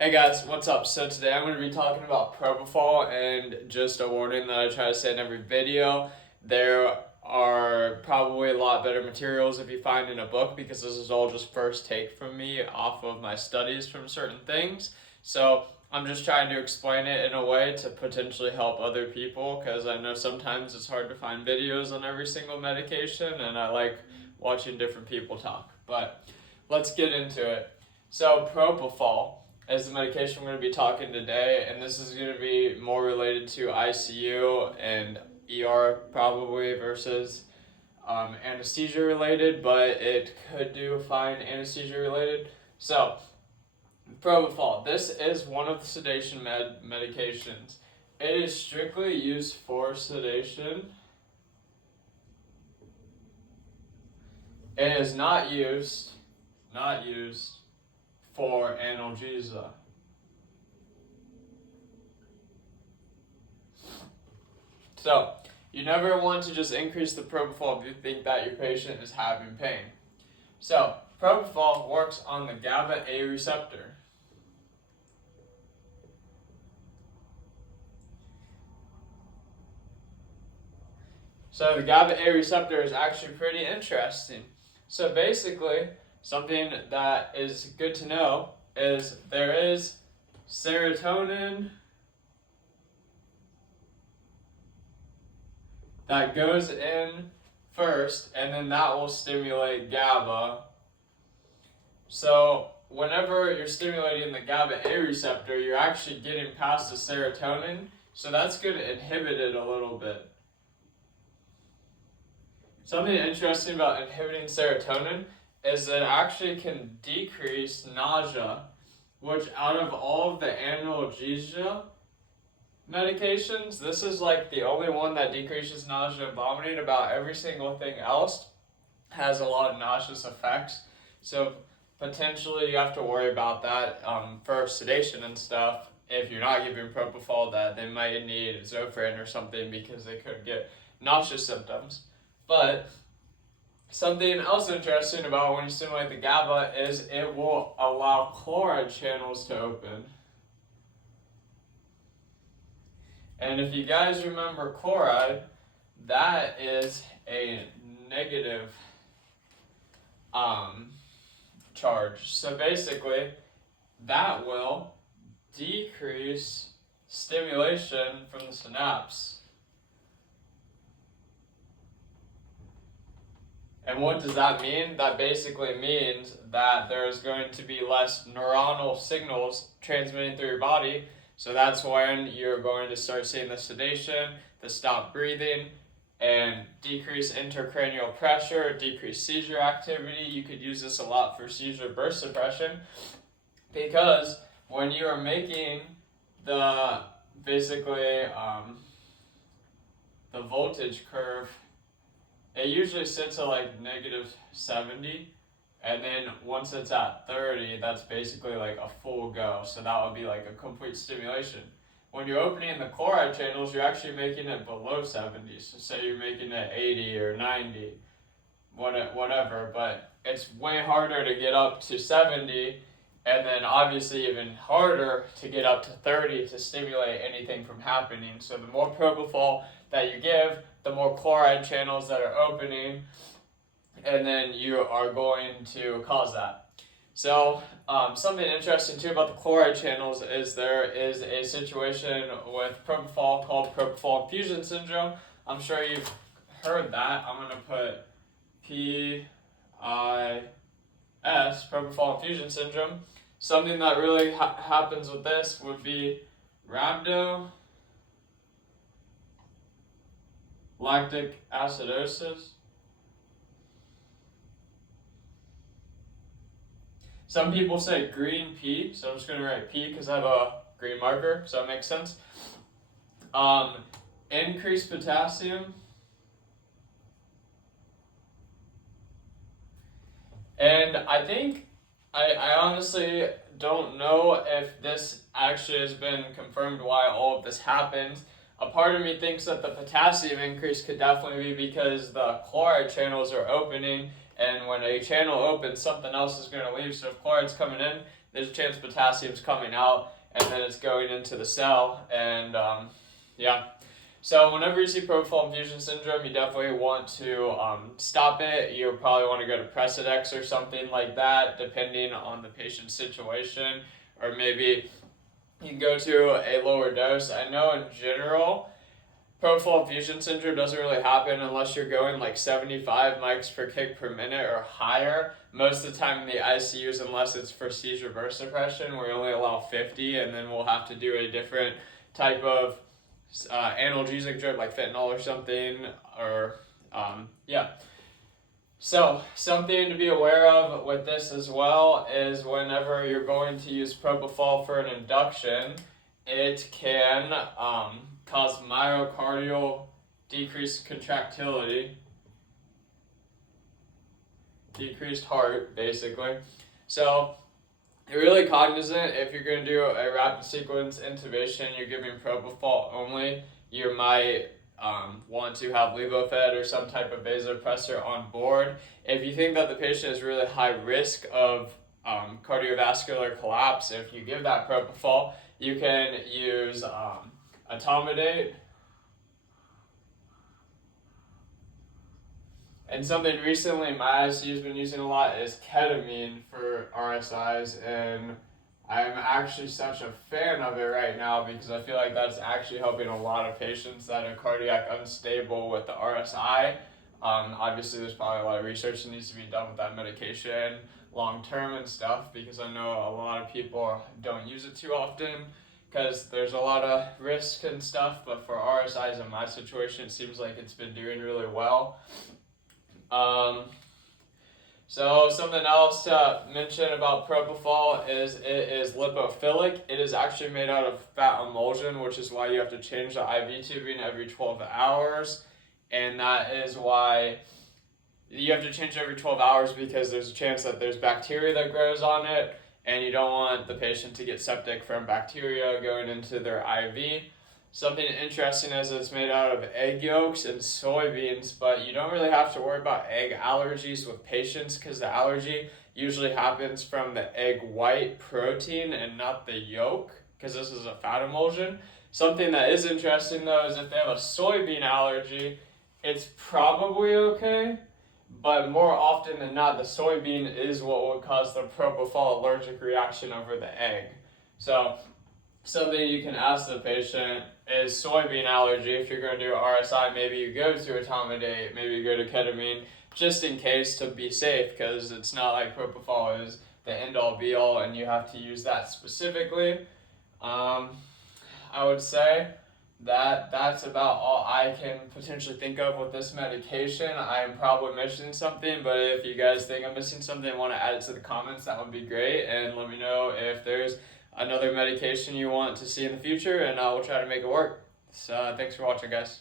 Hey guys, what's up? So today I'm going to be talking about Propofol, and just a warning that I try to say in every video, there are probably a lot better materials if you find in a book, because this is all just first take from me off of my studies from certain things. So I'm just trying to explain it in a way to potentially help other people, because I know sometimes it's hard to find videos on every single medication, and I like watching different people talk. But let's get into it. So Propofol is the medication we're going to be talking today, and this is going to be more related to ICU and ER probably versus anesthesia related, but it could do fine anesthesia related. So, Propofol, this is one of the sedation medications. It is strictly used for sedation. It is not used for analgesia. So, you never want to just increase the propofol if you think that your patient is having pain. So, propofol works on the GABA A receptor. So, the GABA A receptor is actually pretty interesting. So, basically, something that is good to know is there is serotonin that goes in first, and then that will stimulate GABA. So whenever you're stimulating the GABA A receptor, you're actually getting past the serotonin, so that's going to inhibit it a little bit. Something interesting about inhibiting serotonin is that it actually can decrease nausea, which out of all of the analgesia medications, this is like the only one that decreases nausea and vomiting. About every single thing else has a lot of nauseous effects. So potentially you have to worry about that for sedation and stuff. If you're not giving propofol, that they might need Zofran or something because they could get nauseous symptoms. But something else interesting about when you stimulate the GABA is it will allow chloride channels to open. And if you guys remember chloride, that is a negative charge. So basically, that will decrease stimulation from the synapse. And what does that mean? That basically means that there is going to be less neuronal signals transmitting through your body. So that's when you're going to start seeing the sedation, the stop breathing, and decrease intracranial pressure, decrease seizure activity. You could use this a lot for seizure burst suppression, because when you are making the the voltage curve, it usually sits at like -70, and then once it's at 30, that's basically like a full go. So that would be like a complete stimulation. When you're opening the chloride channels, you're actually making it below 70. So say you're making it 80 or 90, whatever, but it's way harder to get up to 70, and then obviously even harder to get up to 30 to stimulate anything from happening. So the more propofol that you give, the more chloride channels that are opening, and then you are going to cause that. So something interesting too about the chloride channels is there is a situation with propofol called propofol infusion syndrome. I'm sure you've heard that. I'm going to put PIS, propofol infusion syndrome. Something that really happens with this would be rhabdolactic acidosis. Some people say green P, so I'm just going to write P because I have a green marker, so that makes sense. Increased potassium. And I think, I honestly don't know if this actually has been confirmed why all of this happens. A part of me thinks that the potassium increase could definitely be because the chloride channels are opening, and when a channel opens, something else is going to leave. So if chloride's coming in, there's a chance potassium's coming out and then it's going into the cell, and yeah. So whenever you see propofol infusion syndrome, you definitely want to stop it. You probably want to go to Precedex or something like that, depending on the patient's situation, or maybe you can go to a lower dose. I know in general, propofol infusion syndrome doesn't really happen unless you're going like 75 mics per kg per minute or higher. Most of the time in the ICUs, unless it's for seizure burst suppression, we only allow 50, and then we'll have to do a different type of analgesic drug like fentanyl or something, or yeah. So something to be aware of with this as well is whenever you're going to use propofol for an induction, it can cause myocardial decreased contractility, decreased heart, basically. So you're really cognizant if you're going to do a rapid sequence intubation, you're giving propofol only, you might want to have levofed or some type of vasopressor on board. If you think that the patient is really high risk of cardiovascular collapse, if you give that propofol, you can use etomidate. And something recently my ICU has been using a lot is ketamine for RSIs, and I'm actually such a fan of it right now because I feel like that's actually helping a lot of patients that are cardiac unstable with the RSI. Obviously, there's probably a lot of research that needs to be done with that medication long term and stuff, because I know a lot of people don't use it too often because there's a lot of risk and stuff, but for RSIs in my situation, it seems like it's been doing really well. So something else to mention about propofol is it is lipophilic. It is actually made out of fat emulsion, which is why you have to change the IV tubing every 12 hours. And that is why you have to change every 12 hours, because there's a chance that there's bacteria that grows on it, and you don't want the patient to get septic from bacteria going into their IV. Something interesting is it's made out of egg yolks and soybeans, but you don't really have to worry about egg allergies with patients because the allergy usually happens from the egg white protein and not the yolk, because this is a fat emulsion. Something that is interesting though is if they have a soybean allergy, it's probably okay, but more often than not, the soybean is what would cause the propofol allergic reaction over the egg. So something you can ask the patient is soybean allergy. If you're going to do RSI, maybe you go to etomidate, maybe you go to ketamine, just in case, to be safe, because it's not like propofol is the end-all be-all and you have to use that specifically. I would say that that's about all I can potentially think of with this medication. I am probably missing something, but if you guys think I'm missing something and want to add it to the comments, that would be great, and let me know if there's another medication you want to see in the future, and I will try to make it work. So thanks for watching, guys.